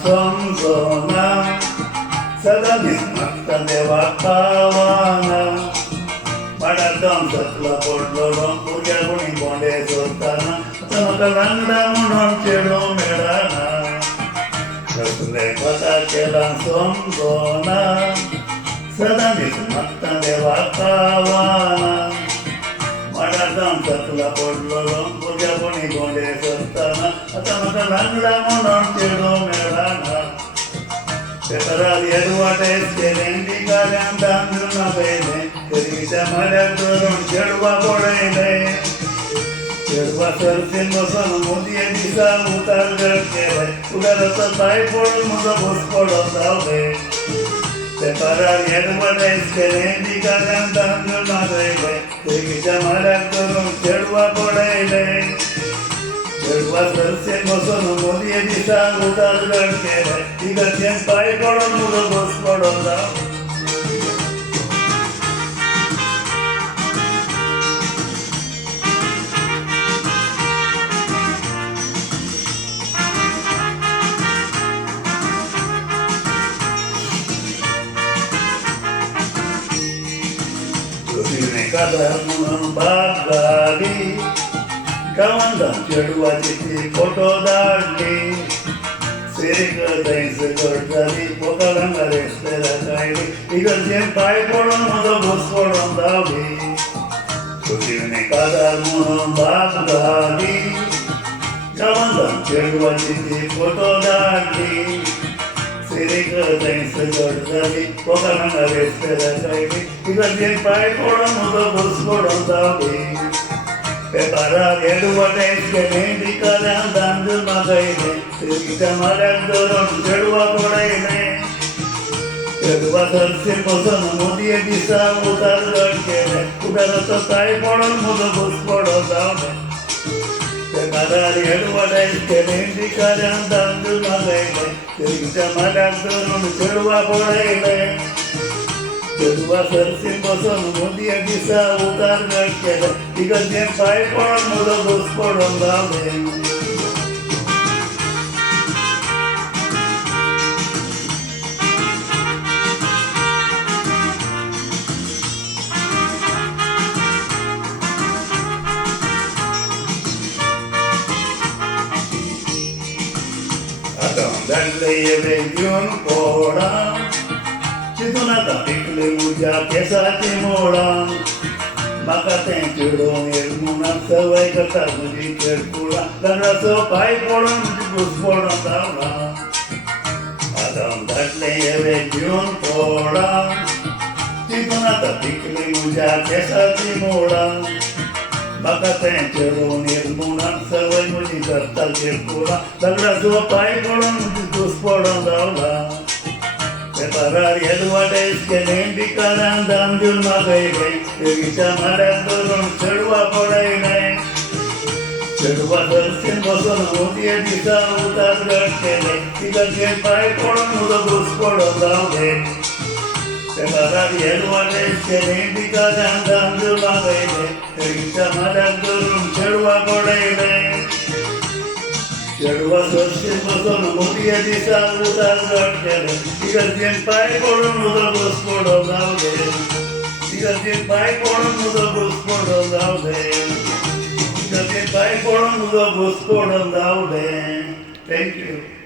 Somzana, sada nismatta deva kavana. Madadam satla podlodam purya guni bonde sultana. Tamaka langda munon chedo medana. Kasle Pathak Kela Somzana, sada nismatta deva kavana. Madadam satla podlodam purya guni bonde sultana. Tamaka langda munon chedo medana. Separado advertise kerendi kalam danduna bene kerita madadon chedwa bodene chedwa sarsin mosan modiye disa utar gakere udarata tai pod muda bos pododave separado advertise kerendi kalam danduna bene kerita madadon chedwa bodene chedwa sarsin mosan modiye disa utar gakere igatiyan pai podon muda bos pododave Kasle bagadi kawandam chedwa chiti photo dadi serika dains gordadi pokalanga restera kaidi igaljem pai podon modo bos podon davi sotine kadam bagadi kawandam chedwa chiti photo dadi serika dains gordadi pokalanga restera kaidi igaljem pai podon modo bos podon davi Preparar advertise kerendi kalam danduna bene kerita madadon chedwa bodene chedwa sarsin mosan modiye disa utar gakere udarata tai podon modo bos pododave Preparar advertise kerendi kalam danduna bene kerita madadon chedwa bodene chedwa sarsin mosan modiye disa utar gakere igaljem pai podon modo bos pododave Adam dalle yun poda chiduna tapikle muja kesati moda makate chudo nirmuna savai kata mudi kerpula daraso pai podon bus podon daula Adam dalle yun poda chiduna tapikle muja kesati moda makate chudo nirmuna savai mudi kata kerpula daraso pai podon bus podon daula Separar advertise kerendi kalam danduna bene kerita madadon chedwa bodene chedwa sarsin mosan modiye disa utar gakere igaljem pai podon muda bos pododave Separar advertise kerendi kalam danduna bene kerita madadon chedwa bodene chedwa sarsin mosan modiye disa utar gakere igaljem pai podon muda bos pododave igaljem pai podon muda bos pododave igaljem pai podon muda bos pododave Thank you.